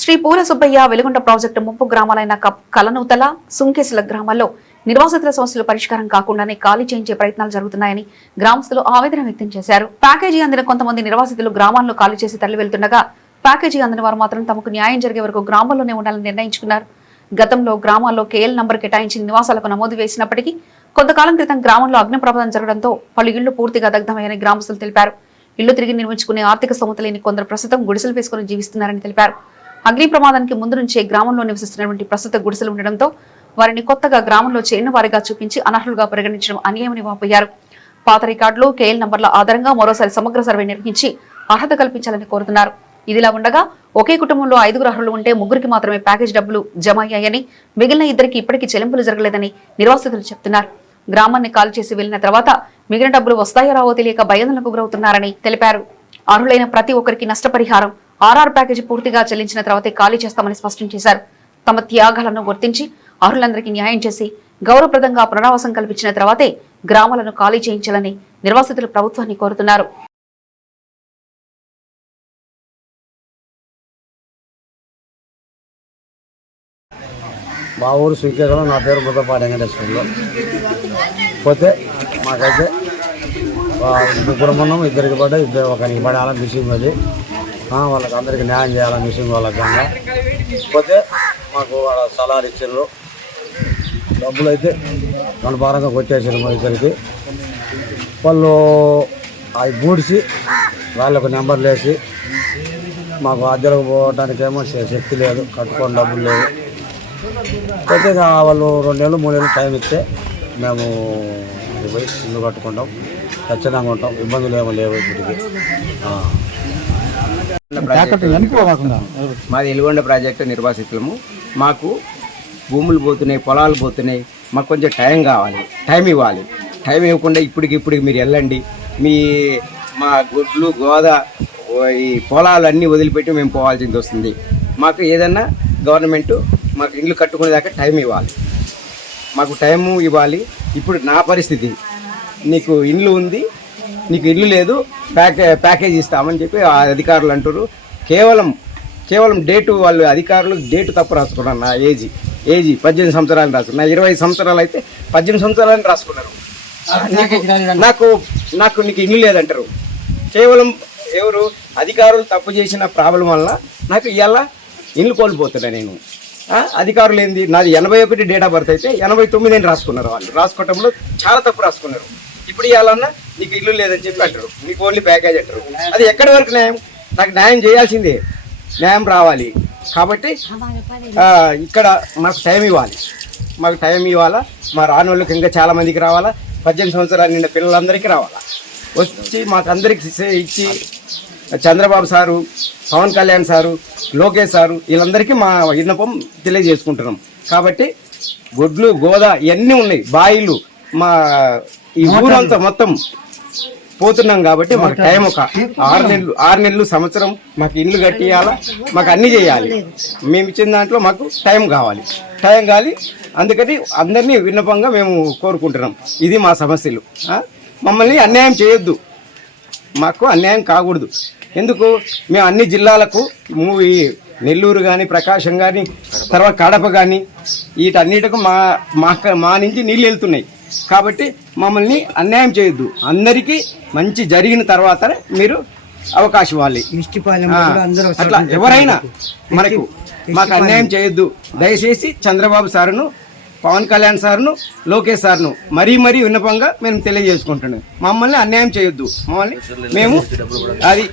శ్రీ పూల సుబ్బయ్య వెలుగొండ ప్రాజెక్టు ముంపు గ్రామాలైన కలనూతల, సుంకేసుల గ్రామాల్లో నిర్వాసితుల సమస్యలు పరిష్కారం కాకుండానే ఖాళీ చేయించే ప్రయత్నాలు జరుగుతున్నాయని గ్రామస్తులు ఆవేదన వ్యక్తం చేశారు. ప్యాకేజీ అందిన కొంతమంది నిర్వాసితులు గ్రామాలను ఖాళీ చేసి తరలి వెళ్తుండగా ప్యాకేజీ అందిన వారు మాత్రం తమకు న్యాయం జరిగే వరకు గ్రామాల్లోనే ఉండాలని నిర్ణయించుకున్నారు. గతంలో గ్రామాల్లో కేఎల్ నంబర్ కేటాయించి నివాసాలకు నమోదు వేసినప్పటికీ కొంతకాలం క్రితం గ్రామంలో అగ్ని ప్రమాదం జరగడంతో పలు ఇళ్లు పూర్తిగా దగ్ధమయ్యాయని గ్రామస్తులు తెలిపారు. ఇళ్లు తిరిగి నిర్మించుకునే ఆర్థిక స్తోమత లేని కొందరు ప్రస్తుతం గుడిసెలు వేసుకుని జీవిస్తున్నారని తెలిపారు. అగ్ని ప్రమాదానికి ముందు నుంచే గ్రామంలో నివసిస్తున్నటువంటి ప్రస్తుత గుడిసెలు ఉండడంతో వారిని కొత్తగా గ్రామంలో చేరిన వారిగా చూపించి అనర్హులుగా పరిగణించడం అన్యాయమని వాపోయారు. పాత రికార్డులు, కేఎల్ నంబర్ల ఆధారంగా మరోసారి సమగ్ర సర్వే నిర్వహించి అర్హత కల్పించాలని కోరుతున్నారు. ఇదిలా ఉండగా ఒకే కుటుంబంలో 5 అర్హులు ఉంటే 3కి మాత్రమే ప్యాకేజ్ డబ్బులు జమ అయ్యాయని, మిగిలిన 2కి ఇప్పటికీ చెల్లింపులు జరగలేదని నిర్వాసితులు చెబుతున్నారు. గ్రామాన్ని ఖాళీ చేసి వెళ్లిన తర్వాత మిగిలిన డబ్బులు వస్తాయో రావో తెలియక భయాందోళనకు గురవుతున్నారని తెలిపారు. అర్హులైన ప్రతి ఒక్కరికి నష్టపరిహారం, ఆర్ఆర్ ప్యాకేజీ పూర్తిగా చెల్లించిన తర్వాతే ఖాళీ చేస్తామని స్పష్టం చేశారు. తమ త్యాగాలను గుర్తించి అర్హులందరికీ న్యాయం చేసి గౌరవప్రదంగా పునరావాసం కల్పించిన తర్వాతే గ్రామాలను ఖాళీ చేయించాలని నిర్వాసితులు ప్రభుత్వాన్ని కోరుతున్నారు. మా ఊరు శ్రీకాకుళం. నా పేరు ముద్దపాటి వెంకటేశ్వర్లు. పోతే మాకైతే ముగ్గురు ఉన్నాం, 2కి పడ్డా, ఒకరికి పడాల మిషన్ అది. వాళ్ళకి అందరికీ న్యాయం చేయాలి మిషన్ వాళ్ళకి. పోతే మాకు వాళ్ళ సలాలు ఇచ్చారు, డబ్బులు అయితే కనపారంగా కొట్టేసారు మా 2కి. వాళ్ళు అవి బూడిచి వాళ్ళకు నెంబర్లు వేసి మాకు అద్దెలకు పోవడానికేమో శక్తి లేదు, కట్టుకోని డబ్బులు లేవు. అయితే వాళ్ళు 2 నెలలు 3 నెలలు టైం ఇస్తే మేము పోయి ఇల్లు కట్టుకుంటాం, ఖచ్చితంగా ఉంటాం. ఇబ్బందులు ఏమో లేవు ఇప్పటికి. మాది వెలుగొండ ప్రాజెక్టు నిర్వాసితులము. మాకు భూములు పోతున్నాయి, పొలాలు పోతున్నాయి. మాకు కొంచెం టైం కావాలి, టైం ఇవ్వాలి. టైం ఇవ్వకుండా ఇప్పటికి మీరు వెళ్ళండి, మా గుడ్లు గోద ఈ పొలాలు అన్నీ వదిలిపెట్టి మేము పోవాల్సింది వస్తుంది. మాకు ఏదన్నా గవర్నమెంట్ మాకు ఇల్లు కట్టుకునేదాకా టైం ఇవ్వాలి, మాకు టైము ఇవ్వాలి. ఇప్పుడు నా పరిస్థితి, నీకు ఇల్లు ఉంది, నీకు ఇల్లు లేదు, ప్యాకేజ్ ఇస్తామని చెప్పి ఆ అధికారులు అంటారు. కేవలం డేటు, వాళ్ళు అధికారులు డేటు తప్పు రాసుకున్నారు. నా ఏజీ 18 సంవత్సరాలు రాసుకున్నారు. నా 25 సంవత్సరాలు అయితే 18 సంవత్సరాలని రాసుకున్నారు. నాకు నీకు ఇల్లు లేదంటారు. కేవలం ఎవరు అధికారులు తప్పు చేసిన ప్రాబ్లం వల్ల నాకు ఇవాళ ఇల్లు కోల్పోతున్నా నేను. అధికారులు ఏంది, నాది 81 డేట్ ఆఫ్ బర్త్ అయితే 89 అని రాసుకున్నారు. వాళ్ళు రాసుకోవటంలో చాలా తప్పు రాసుకున్నారు. ఇప్పుడు ఇవ్వాలన్నా నీకు ఇల్లు లేదని చెప్పి అంటారు, నీకు ఓన్లీ ప్యాకేజ్ అంటారు. అది ఎక్కడి వరకు న్యాయం? నాకు న్యాయం చేయాల్సిందే, న్యాయం రావాలి. కాబట్టి ఇక్కడ మాకు టైం ఇవ్వాలి, మాకు టైం ఇవ్వాలా. మా రాని వాళ్ళకి ఇంకా చాలా మందికి రావాలా, 18 సంవత్సరాలు నిండా పిల్లలందరికీ రావాలా. వచ్చి మాకు అందరికి ఇచ్చి Chandrababu sir, Pawan Kalyan sir, Lokesh sir వీళ్ళందరికీ మా విన్నపం తెలియజేసుకుంటున్నాం. కాబట్టి గొడ్లు గోదా ఇవన్నీ ఉన్నాయి, బాయిలు, మా ఈ ఊరంతా మొత్తం పోతున్నాం. కాబట్టి మాకు టైం ఒక 6 నెలలు సంవత్సరం మాకు ఇల్లు కట్టియాలా, మాకు అన్నీ చేయాలి. మేము ఇచ్చిన దాంట్లో మాకు టైం కావాలి. అందుకని అందరినీ విన్నపంగా మేము కోరుకుంటున్నాం. ఇది మా సమస్యలు. మమ్మల్ని అన్యాయం చేయొద్దు, మాకు అన్యాయం కాకూడదు. ఎందుకు మేము అన్ని జిల్లాలకు నెల్లూరు కానీ, ప్రకాశం కానీ, తర్వాత కడప కానీ వీటన్నిటికు మా నుంచి నీళ్ళు వెళ్తున్నాయి. కాబట్టి మమ్మల్ని అన్యాయం చేయొద్దు. అందరికీ మంచి జరిగిన తర్వాత మీరు అవకాశం ఇవ్వాలి. అట్లా ఎవరైనా మాకు అన్యాయం చేయొద్దు. దయచేసి చంద్రబాబు సారును, పవన్ కళ్యాణ్ సార్ను, లోకేష్ సార్ను మరీ విన్నపంగా మేము తెలియజేసుకుంటున్నాం. మమ్మల్ని అన్యాయం చేయొద్దు. మేము అది